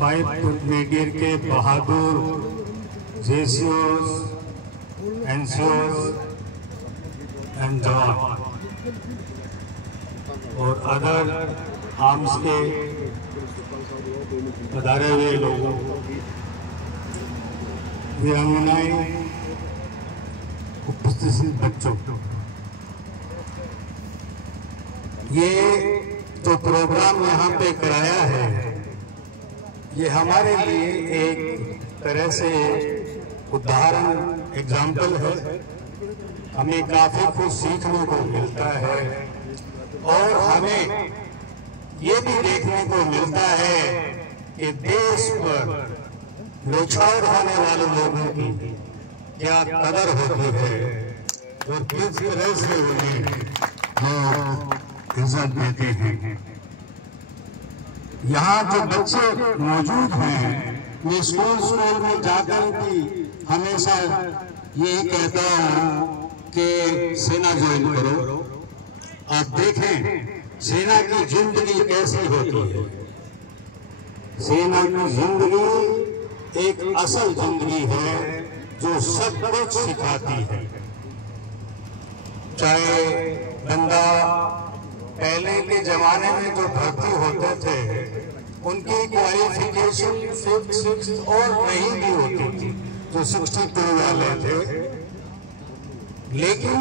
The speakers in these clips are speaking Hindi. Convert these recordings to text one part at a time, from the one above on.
5th ब्रिगेड के बहादुर जेसीओस, एनसीओस एंड जवान और अदर आर्म्स के पधारे हुए लोगों, वीरांगनाएं, उपस्थित बच्चों, ये जो प्रोग्राम यहाँ पे कराया है ये हमारे लिए एक तरह से उदाहरण एग्जाम्पल है। हमें काफी कुछ सीखने को मिलता है और हमें ये भी देखने को मिलता है कि देश पर न्यौछावर होने वाले लोगों की क्या कदर होती है और किस तरह से उन्हें इज्जत देते हैं। यहाँ जो बच्चे मौजूद हैं, मैं स्कूल में जाकर भी हमेशा यही कहता हूँ कि सेना ज्वाइन करो। आप देखें सेना की जिंदगी कैसी होती है। सेना की जिंदगी एक असल जिंदगी है जो सब कुछ सिखाती है। चाहे बंदा पहले के जमाने में जो भर्ती होते थे उनकी क्वालिफिकेशन 5th, 6th और नहीं भी होती थी, जो 62 वाले थे। लेकिन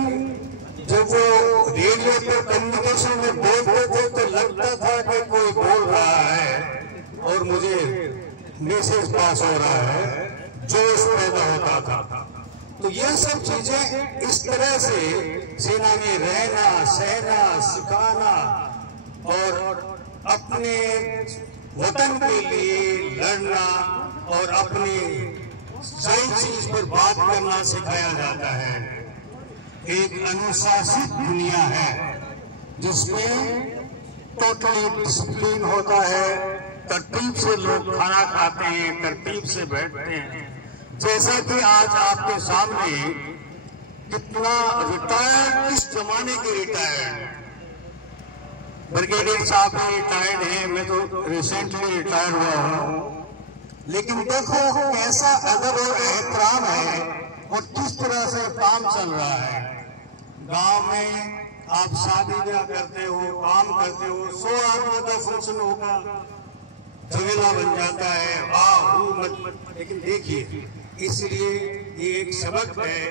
जब वो रेडियो पर कम्युनिकेशन में बोलते थे तो लगता था कि कोई बोल रहा है और मुझे मैसेज पास हो रहा है, जोश पैदा होता था। तो ये सब चीजें इस तरह से सेना में रहना, सहना, सिखाना और अपने वतन के लिए लड़ना और अपनी सही चीज पर बात करना सिखाया जाता है। एक अनुशासित दुनिया है जिसमें टोटली डिसिप्लिन होता है, तरतीब से लोग खाना खाते हैं, तरतीब से बैठते हैं। जैसा कि आज आपके सामने कितना रिटायर्ड, किस जमाने के रिटायर्ड ब्रिगेडियर साहब भी रिटायर्ड हैं, मैं तो रिसेंटली रिटायर्ड हुआ हूँ। लेकिन देखो कैसा अदब और एहतराम है और किस तरह से काम चल रहा है। गांव में आप शादी ब्याह करते हो, काम करते हो, 100 आदमी का फंक्शन होगा, झमेला बन जाता है, वाह। लेकिन देखिए, इसलिए ये एक सबक है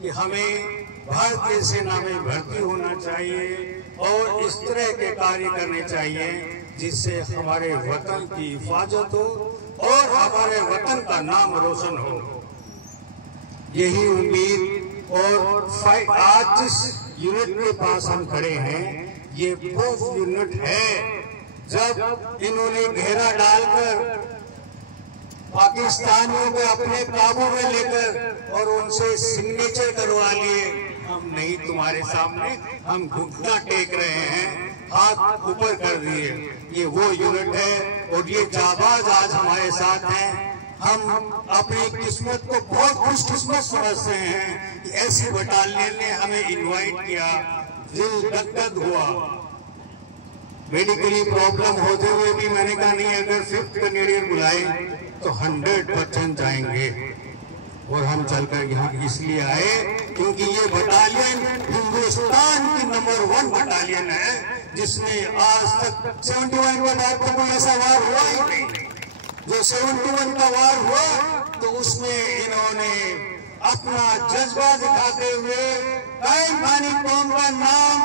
कि हमें भारतीय सेना में भर्ती होना चाहिए और इस तरह के कार्य करने चाहिए जिससे हमारे वतन की हिफाजत हो और हमारे वतन का नाम रोशन हो। यही उम्मीद और आज जिस यूनिट के पास हम खड़े हैं ये प्रूफ यूनिट है। जब इन्होंने घेरा डालकर पाकिस्तानियों को अपने काबू में लेकर और उनसे सिग्नेचर करवा लिए, हम नहीं तुम्हारे सामने, हम घुटना टेक रहे हैं, हाथ ऊपर कर दिए। ये वो यूनिट है और ये जाबाज आज हमारे साथ हैं। हम अपनी किस्मत को बहुत खुशकिस्मत समझते हैं कि ऐसी बटालियन ने हमें इनवाइट किया। दिल गदगद हुआ। मेडिकली प्रॉब्लम होते हुए भी मैंने कहा नहीं, अगर 5th कैनेडियन बुलाए तो 100% जाएंगे। और हम चलकर यहाँ इसलिए आए क्योंकि ये बटालियन हिंदुस्तान की नंबर 1 बटालियन है जिसमें आज तक 71 के बाद तो कोई ऐसा वार हुआ ही नहीं। जो 71 का वार हुआ तो उसमें इन्होंने अपना जज्बा दिखाते हुए पानी कौम का नाम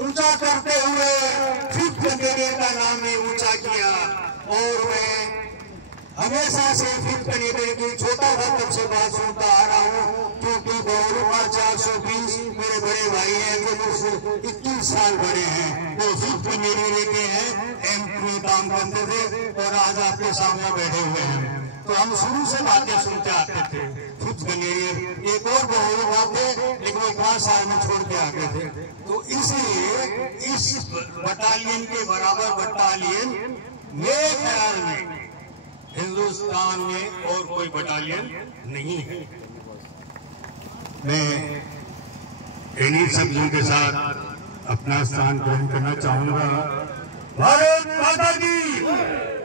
ऊंचा करते हुए 5th कैनेडियन का नाम भी ऊंचा किया। और मैं हमेशा से 5th कैनेडियन की छोटा था तब से बात सुनता आ रहा हूँ क्योंकि बहुरूपा 420 मेरे बड़े भाई हैं जो मुझसे 21 साल बड़े हैं, वो 5th कैनेडियन के हैं, एमपी में काम करते थे और आज आपके सामने बैठे हुए हैं। तो हम शुरू से बातें सुनते आते थे। 5th कैनेडियन एक और बहुरूपा थे लेकिन वो 5 साल में छोड़ के आते थे। तो इसलिए इस बटालियन के बराबर बटालियन मेरे ख्याल में हिंदुस्तान में और कोई बटालियन नहीं है। मैं इन्हीं शब्दों के साथ अपना स्थान ग्रहण करना चाहूंगा। भारत माता की।